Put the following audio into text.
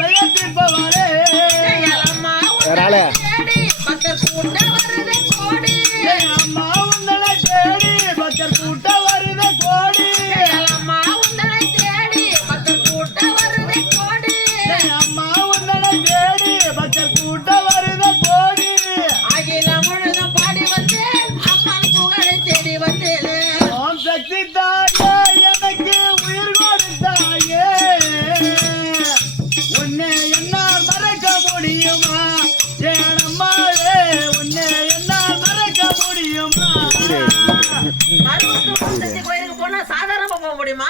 விளையாட்டு பவாலே கோயிலுக்கு போனா சாதாரணமா போக முடியுமா?